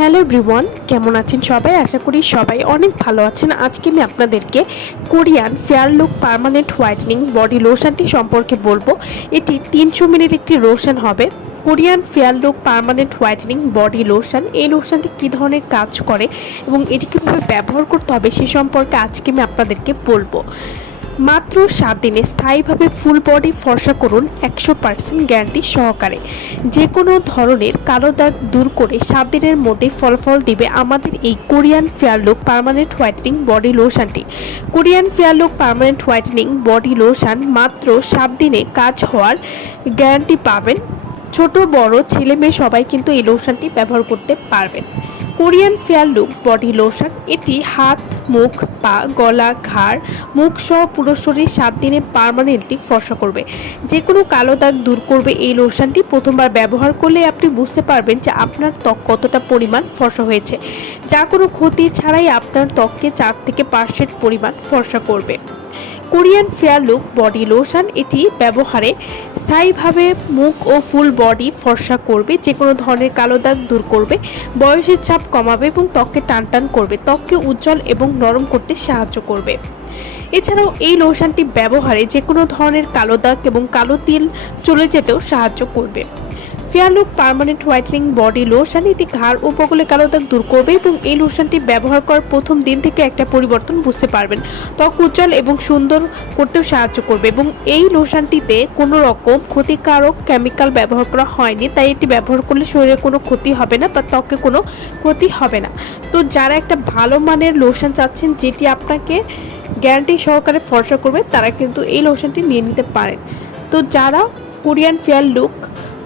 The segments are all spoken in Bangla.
হ্যালো এভরিওয়ান, কেমন আছেন সবাই? আশা করি সবাই অনেক ভালো আছেন। আজকে আমি আপনাদেরকে Korean fair look permanent whitening body লোশনটি সম্পর্কে বলব। এটি তিনশো মিনিট একটি লোশন হবে। Korean fair look permanent whitening body lotion, এই লোশনটি কী ধরনের কাজ করে এবং এটি কীভাবে ব্যবহার করতে হবে সে সম্পর্কে আজকে আমি আপনাদেরকে বলব। মাত্র সাত দিনে স্থায়ীভাবে ফুল বডি ফর্সা করুন একশো পার্সেন্ট গ্যারান্টি সহকারে। যে কোনো ধরনের কালো দাগ দূর করে সাত দিনের মধ্যে ফলাফল দিবে আমাদের এই Korean fair look permanent whitening body লোশনটি। Korean fair look permanent whitening body lotion মাত্র সাত দিনে কাজ হওয়ার গ্যারান্টি পাবেন। ছোট, বড়, ছেলে, মেয়ে সবাই কিন্তু এই লোশনটি ব্যবহার করতে পারবেন। Korean fair look, body lotion, এটি হাত, মুখ, পা, গলা, ঘাড়, মুখ সহ পুরো শরীর সাত দিনে পার্মানেন্টলি ফর্সা করবে। যে কোনো কালো দাগ দূর করবে এই লোশনটি। প্রথমবার ব্যবহার করলে আপনি বুঝতে পারবেন যে আপনার ত্বক কতটা পরিমাণ ফর্সা হয়েছে। যা কোনো ক্ষতি ছাড়াই আপনার ত্বককে চার থেকে পার্সেন্ট পরিমাণ ফর্সা করবে। Korean fair look body lotion এটি ব্যবহারে স্থায়ীভাবে মুখ ও ফুল বডি ফর্সা করবে যে কোনো ধরনের কালো দাগ দূর করবে, বয়সের চাপ কমাবে এবং ত্বককে টান টান করবে। ত্বককে উজ্জ্বল এবং নরম করতে সাহায্য করবে। এছাড়াও এই লোশনটি ব্যবহারে যে কোনো ধরনের কালো দাগ এবং কালো তিল চলে যেতেও সাহায্য করবে। Fair look permanent whitening, body lotion, এটি ঘাড় উপকূলে কালো দাগ দূর করবে এবং এই লোশনটি ব্যবহার করার প্রথম দিন থেকে একটা পরিবর্তন বুঝতে পারবেন। ত্বক উজ্জ্বল এবং সুন্দর করতেও সাহায্য করবে এবং এই লোশনটিতে কোনো রকম ক্ষতিকারক কেমিক্যাল ব্যবহার করা হয়নি, তাই এটি ব্যবহার করলে শরীরে কোনো ক্ষতি হবে না বা ত্বকে কোনো ক্ষতি হবে না। তো যারা একটা ভালো মানের লোশন চাচ্ছেন, যেটি আপনাকে গ্যারান্টি সহকারে ফর্সা করবে, তারা কিন্তু এই লোশনটি নিয়ে নিতে পারেন। তো যারা Korean fair look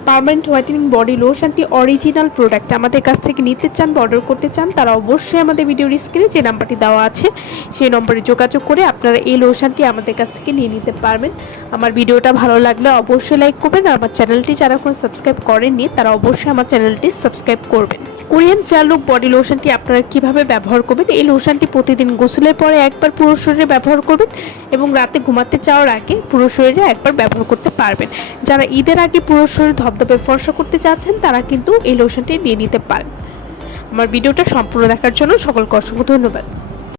permanent whitening body লোশনটি original product আমাদের কাছ থেকে নিতে চান বা অর্ডার করতে চান, তারা অবশ্যই আমাদের ভিডিওর স্ক্রিনে যে নাম্বারটি দেওয়া আছে, সেই নম্বরে যোগাযোগ করে আপনারা এই লোশনটি আমাদের কাছ থেকে নিয়ে নিতে পারবেন। আমার ভিডিওটা ভালো লাগলে অবশ্যই লাইক করবেন আর আমার চ্যানেলটি যারা এখন সাবস্ক্রাইব করেননি, তারা অবশ্যই আমার চ্যানেলটি সাবস্ক্রাইব করবেন। কোরিয়ান ফেয়ার লুক বডি লোশনটি আপনারা কীভাবে ব্যবহার করবেন? এই লোশনটি প্রতিদিন গোসলের পরে একবার পুরো শরীরে ব্যবহার করবেন এবং রাতে ঘুমাতে যাওয়ার আগে পুরো শরীরে একবার ব্যবহার করতে পারবেন। যারা ঈদের আগে পুরো শরীর ধবধবে ফর্সা করতে চাচ্ছেন তারা কিন্তু এই লোশনটি নিয়ে নিতে পারেন। আমার ভিডিওটা সম্পূর্ণ দেখার জন্য সকলকে অসংখ্য ধন্যবাদ।